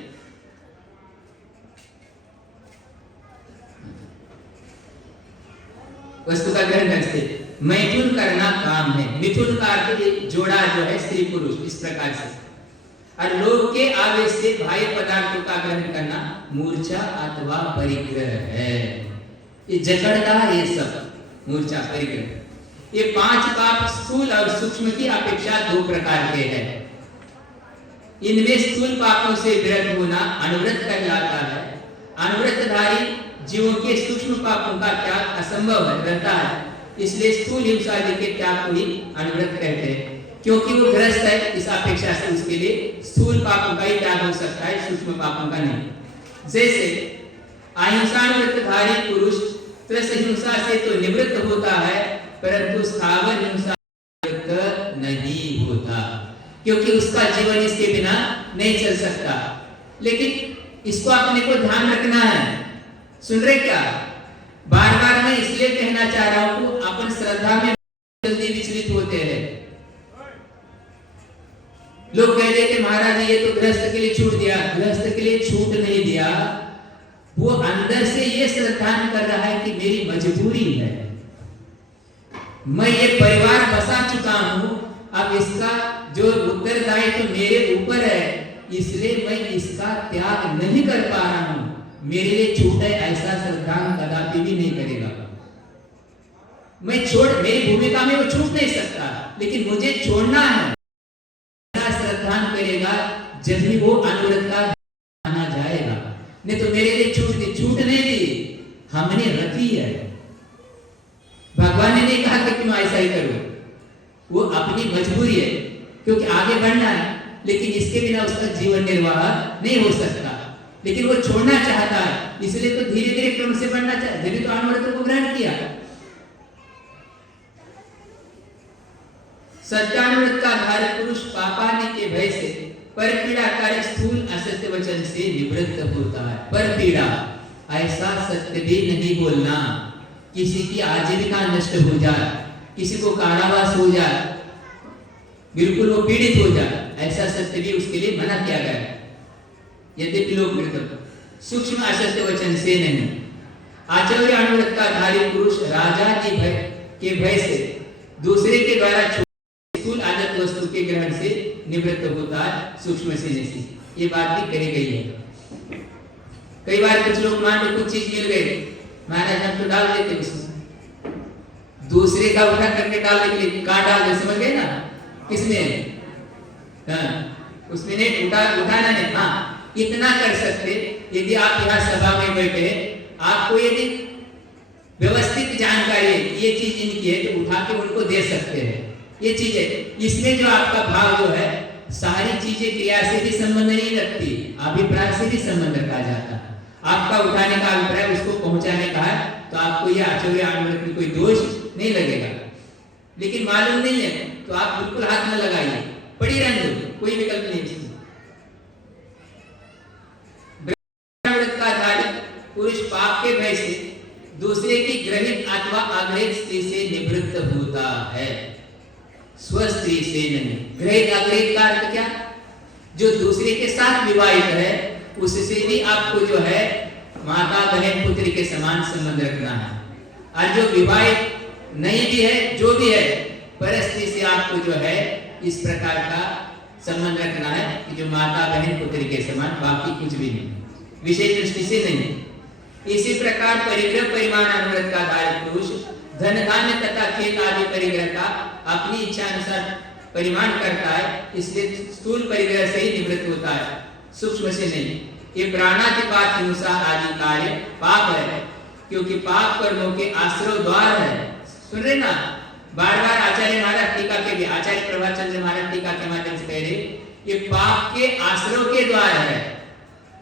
वस्तु का ग्रहण करते मैथुन करना काम है। मिथुन का अर्थ जोड़ा जो है स्त्री पुरुष, इस प्रकार से। और लोग के आवेश से बाह्य पदार्थों का ग्रहण करना मूर्छा अथवा परिग्रह है। ये जकड़ता ये सब मूर्छा परिग्रह। ये 5 पाप स्थूल और सूक्ष्म की अपेक्षा 2 प्रकार के हैं। इनमें स्थूल पापों से विरत होना अनुव्रत कहलाता है। अनुव्रतधारी जीवों के सूक्ष्म पापों का त्याग असंभव रहता है, इसलिए स्थूल हिंसा आदि के त्याग को ही अनुव्रत कहते हैं। क्योंकि वो ग्रस्त है, इस अपेक्षा से उसके लिए स्थूल पापों का ही त्याग हो सकता है, सूक्ष्म पापों का नहीं। जैसे अहिंसानुव्रतधारी पुरुष त्रस हिंसा से तो निवृत्त होता है, परंतु स्थावर हिंसा नहीं होता, क्योंकि उसका जीवन इसके बिना नहीं चल सकता। लेकिन इसको अपने को ध्यान रखना है। सुन रहे क्या? बार बार मैं इसलिए कहना चाह रहा हूं कि अपन श्रद्धा में जल्दी विचलित होते हैं। लोग कह देते महाराज ये तो गृहस्थ के लिए छूट दिया, गृहस्थ के लिए छूट नहीं दिया, वो अंदर से ये श्रद्धान कर रहा है कि मेरी मजबूरी है, मैं ये परिवार बसा चुका हूं, अब इसका जो उत्तरदायित्व तो मेरे ऊपर है, इसलिए मैं इसका त्याग नहीं कर पा रहा हूं, मेरे लिए छूट है, ऐसा श्रद्धान कदापि भी नहीं करेगा। मैं छोड़, मेरी भूमिका में वो छूट नहीं सकता, लेकिन मुझे छोड़ना है। श्रद्धान करेगा जब भी वो अनुव्रत का माना जाएगा, नहीं तो मेरे लिए छूट दी, छूट नहीं दी, हमने रखी है। भगवान ने नहीं कहा कि तुम ऐसा ही करो, वो अपनी मजबूरी है, क्योंकि आगे बढ़ना है, लेकिन इसके बिना उसका जीवन निर्वाह नहीं हो सकता। लेकिन वो छोड़ना चाहता है, इसलिए तो धीरे धीरे क्रम से बढ़ना चाहता है, तो अनुव्रत को ग्रहण किया। सत्यानुरत का धारी पुरुष पापानि के भय से पर पीड़ाकारी स्थूल असत्य वचन से निवृत्त होता है। पर पीड़ा, ऐसा सत्य भी नहीं बोलना किसी की आजीविका नष्ट हो जाए, किसी को कारावास हो जाए, बिल्कुल वो पीड़ित हो जाए, ऐसा सत्य भी उसके लिए मना किया गया है। यद्यपि लोग सूक्ष्म असत्य वचन से नहीं। आचार्य अनुरत का धारी पुरुष राजा के भय से दूसरे के द्वारा स्थूल आदत वस्तु के ग्रहण से निवृत्त होता है, सूक्ष्म से नहीं। ये बात भी कही गई है। कई बार कुछ लोग मान लो कुछ चीज मिल गई, महाराज हम तो डाल देते उसमें, दूसरे का उठा करके डालने के लिए कहाँ डाल दे, समझ गए ना किसमें? हाँ, उसमें नहीं उठाना नहीं। हाँ, इतना कर सकते, यदि आप यहाँ सभा में बैठे, आपको यदि व्यवस्थित जानकारी है ये चीज इनकी है तो उठा के उनको दे सकते हैं। ये चीज है, इसमें जो आपका भाव जो है, सारी चीजें क्रिया से भी संबंध नहीं रखती, अभिप्राय से भी संबंध रखा जाता है। आपका उठाने का अभिप्राय उसको पहुंचाने का है, तो आपको ये आचार्य अनुरत में कोई दोष नहीं लगेगा। लेकिन मालूम नहीं है तो आप बिल्कुल हाथ न लगाइए, पड़ी रहने दो, कोई विकल्प नहीं इसमें। पुरुष पाप के भय से दूसरे की ग्रहित अथवा अग्रहित स्त्री से निवृत्त होता है, स्वस्त्री से नहीं। ग्रहित अग्रहित का अर्थ क्या? जो दूसरे के साथ विवाहित है उससे भी आपको जो है माता बहन पुत्री के समान संबंध रखना है। और जो विवाहित नहीं भी है, जो भी है, पर स्त्री से आपको जो है इस प्रकार का संबंध रखना है कि जो माता बहन पुत्री के समान, बाकी कुछ भी नहीं, विशेष दृष्टि से नहीं। इसी प्रकार परिग्रह परिमाण अनुरत का धारी पुरुष धन धान्य तथा खेत आदि परिग्रह का अपनी इच्छा अनुसार परिमाण करता है, इसलिए स्थूल परिग्रह से ही निवृत्त होता है, सूक्ष्म से नहीं। ये प्राणातिपात हिंसा आदि कार्य पाप है, क्योंकि पाप कर्मों के आश्रय द्वार है। सुन रहे ना, बार बार आचार्य महाराज टीका के भी, आचार्य प्रभाचंद्र महाराज टीका के माध्यम से कह रहे ये पाप के आश्रय के द्वार है।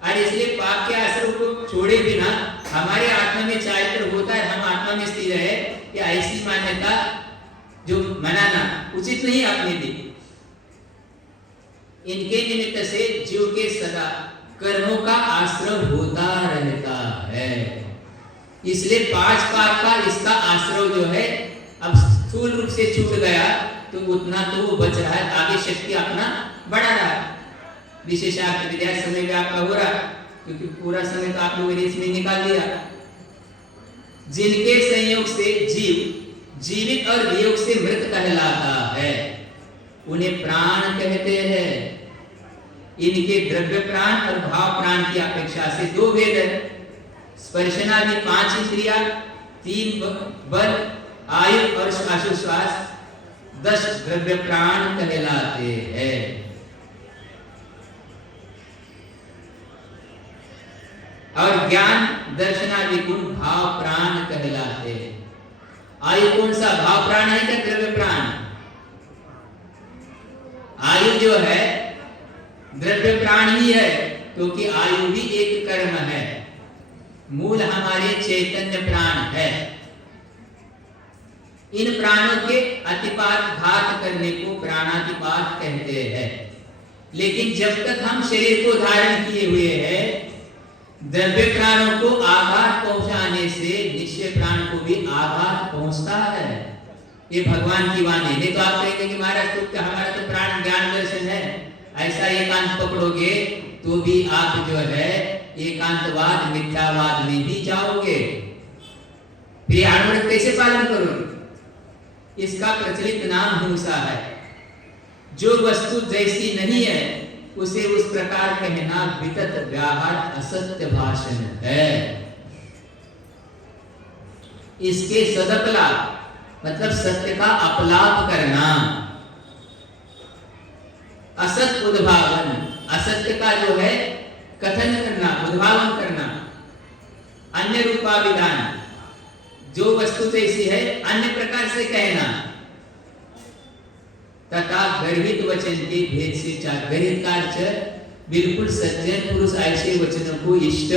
और इसलिए पाप के आश्रय को छोड़े बिना हमारे आत्मा में चारित्र होता है, हम आत्मा में स्थिर है, ये ऐसी मान्यता जो मनाना उचित नहीं अपने लिए। इनके निमित्त से जीव के सदा कर्मों का आश्रय होता रहता है। इसलिए 5 पाप का इसका आश्रय जो है अब स्थूल रूप से छूट गया तो उतना तो वो बच रहा है, आगे शक्ति अपना बढ़ा रहा है। विशेषार्थ विद्या समय में आपका हो रहा, क्योंकि पूरा समय तो आप लोगों ने इसमें निकाल दिया। जिनके संयोग से जीव जीवित और वियोग से मृत कहलाता है, उन्हें प्राण कहते हैं। इनके द्रव्य प्राण और भाव प्राण की अपेक्षा से 2 भेद है। स्पर्शनादि 5 इंद्रिया, 3 बल, आयु और श्वासोश्वास 10 द्रव्य प्राण कहलाते हैं। और ज्ञान दर्शनादि गुण भाव प्राण कहलाते हैं। आयु कौन सा? भाव प्राण है क्या द्रव्य प्राण? आयु जो है द्रव्य प्राण ही है, क्योंकि आयु भी एक कर्म है। मूल हमारे चैतन्य प्राण है। इन प्राणों के अतिपात घात करने को प्राणातिपात कहते हैं। लेकिन जब तक हम शरीर को धारण किए हुए हैं, द्रव्य प्राणों को आघात पहुंचाने से निश्चय प्राण को भी आघात पहुंचता है। ये भगवान की वाणी। नहीं तो आप कहेंगे कि महाराज तो हमारा तो प्राण ज्ञान दर्शन है, ऐसा एकांत पकड़ोगे तो भी आप जो है एकांतवाद मिथ्यावाद में भी जाओगे। फिर अनुव्रत कैसे पालन करोगे? इसका प्रचलित नाम हिंसा है। जो वस्तु जैसी नहीं है उसे उस प्रकार कहना वितत व्याहार असत्य भाषण है। इसके सदपलाप मतलब सत्य का अपलाप करना, असत उद्भावन, असत्य का जो है कथन करना, उद्भावन करना, अन्य रूपा विधान, जो वस्तु जैसी है अन्य प्रकार से कहना, तथा गर्भित वचन के भेद से गर्भित का अर्थ बिल्कुल सज्जन पुरुष ऐसे वचनों को इष्ट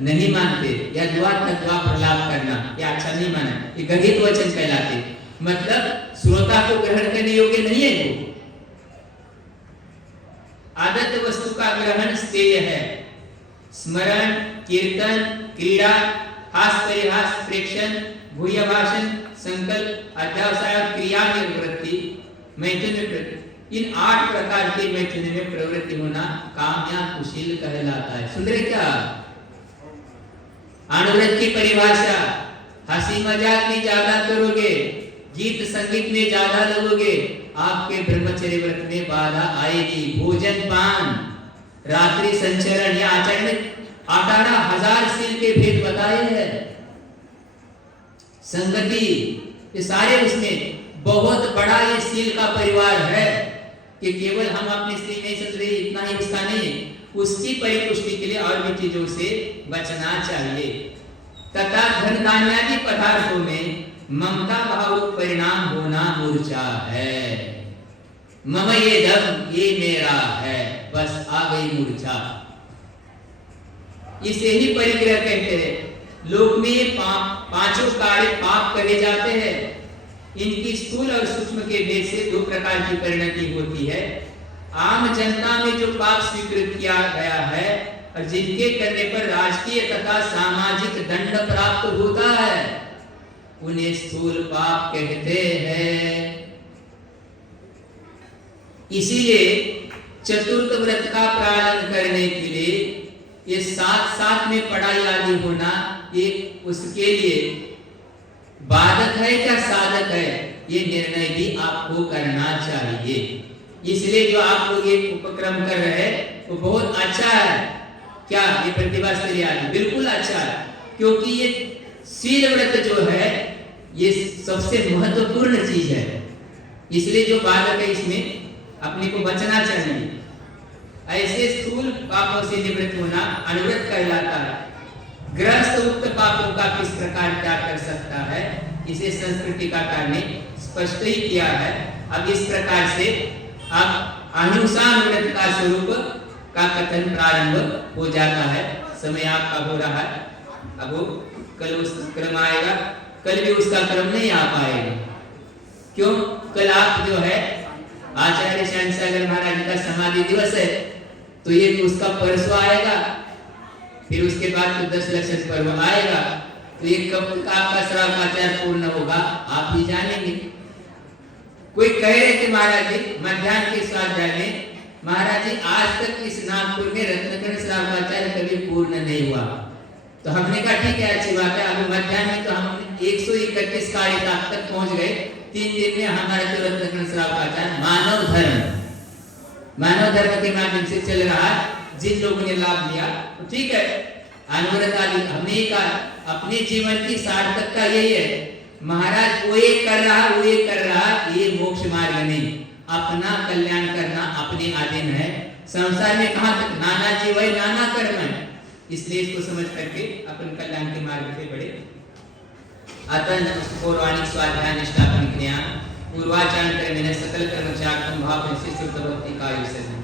नहीं मानते, या द्वा प्रलाप करना, या अच्छा नहीं माना, ये गर्भित वचन कहलाते। मतलब श्रोता को ग्रहण करने योग्य नहीं है वो। आदत वस्तु का ग्रहण श्रेय है। स्मरण, कीर्तन, क्रीड़ा, हास परिहास, प्रेक्षण, भूय भाषण, संकल्प, अध्यावसाय और क्रिया में प्रवृत्ति, मैथुन में प्रवृत्ति, इन 8 प्रकार के मैथुन में प्रवृत्ति होना काम या कुशील कहलाता है। सुन रहे क्या? अनुव्रत की परिभाषा, हंसी मजाक में ज्यादा करोगे, गीत संगीत में ज्यादा लगोगे, आपके ब्रह्मचर्य व्रत में बाधा आएगी। भोजन पान, रात्रि संचरण या आचरण में 18,000 सील के भेद बताए हैं। संगति, ये सारे उसमें बहुत बड़ा ये सील का परिवार है कि केवल हम अपनी स्त्री नहीं समझ रहे, इतना ही उसका नहीं, उसकी परिपुष्टि के लिए और भी चीजों से बचना चाहिए। तथा धन धान्यादि पदार्थों में ममता भाव परिणाम होना मूर्छा है। मम ये धन ये मेरा है, बस आ गई मूर्छा। इसे ही परिग्रह कहते हैं। लोक में ये पांचों कार्य पाप कहे जाते हैं। इनकी स्थूल और सूक्ष्म के भेद से 2 प्रकार की परिणति होती है। आम जनता में जो पाप स्वीकृत किया गया है और जिनके करने पर राजकीय तथा सामाजिक दंड प्राप्त होता है, उन्हें स्थूल पाप कहते हैं। इसीलिए चतुर्थ व्रत का पालन करने के लिए ये साथ में पढ़ाई आदि होना ये उसके लिए बाधक है क्या साधक है, ये निर्णय भी आपको करना चाहिए। इसलिए जो आप लोग ये उपक्रम कर रहे हैं वो बहुत अच्छा है। क्या ये प्रतिभा स्तरीय आदि बिल्कुल अच्छा है, क्योंकि ये शील व्रत जो है ये सबसे महत्वपूर्ण चीज है। इसलिए जो बाधक है इसमें अपने को बचना चाहिए। ऐसे स्थूल पापों से निवृत्त होना अनुव्रत कहलाता है। गृहस्थ उक्त पापों का किस प्रकार त्याग कर सकता है, इसे संस्कृतिकार ने स्पष्ट ही किया है। अब इस प्रकार से अब अनुसार व्रत का स्वरूप का कथन प्रारंभ हो जाता है। समय आपका हो रहा है। अब वो कल उस क्रम आएगा, कल भी उसका क्रम नहीं आ पाएगा। क्यों? कल आप जो है आचार्य श्यामसागर महाराज का समाधि दिवस है, तो ये तो उसका परसों आएगा, फिर उसके बाद तो 10 लक्षण पर्व आएगा, तो ये कब आपका श्रावकाचार पूर्ण होगा आप ही जानेंगे। कोई कह रहे कि महाराज जी मध्याह्न के स्वाध्याय में महाराज जी आज तक इस नागपुर में रत्नखंड श्रावकाचार्य कभी पूर्ण नहीं हुआ। तो हमने कहा ठीक है, अच्छी बात है। अभी मध्याह्न में तो हम 131 कार्य तक पहुंच गए। 3 दिन में हमारा तो रत्नखंड श्रावकाचार्य मानव धर्म के माध्यम से चल रहा है। जिन लोगों ने लाभ लिया तो ठीक है। अनवरत आदि हमने कहा अपने जीवन की सार्थकता यही है, महाराज वो ये कर रहा, ये मोक्ष मार्ग नहीं। अपना कल्याण करना अपने अधीन है। संसार में कहां तक नाना जीव नाना कर्म है, इसलिए इसको समझ करके अपन कल्याण के मार्ग पे बढ़े। अतः पौराणिक स्वाध्याय निष्ठापन क्रिया पूर्वाचरण क्रमेण सकल कर्मचार्थम भाव से शुद्ध भक्ति का विषय है।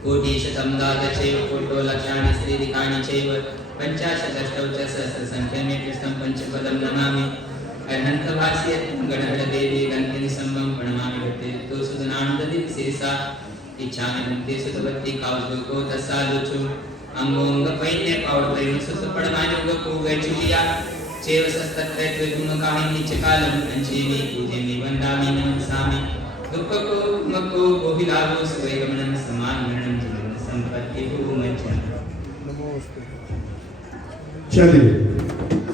कोटिशतं द्वादशैव कोटो लक्षाणि स्त्रीदिकानि चैव पञ्चाशदष्टौ च सहस्रसङ्ख्यं कृष्णं पञ्चपदं नमामि। अर्हन्तभाष्ये गणहरदेवी गन्धिनि सम्मं प्रणमामि भक्ति तो सुदनानन्ददि विशेषा इच्छामि भक्ति सुतवत्ति काउजको तस्सादुचु अंगोंग पैन्य पावड़ परिणु सुत पड़मानुग को गैचुलिया चैव सस्तत्रै गुणकाहिनी चकालं पंचेमि पूजेमि वन्दामि नमस्सामि दुःखको मको गोहिलाभो सुवैगमनं समागमनं जीवन संपत्ति भूमज्जन। चलिए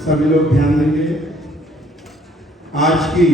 सभी लोग ध्यान देंगे। आज की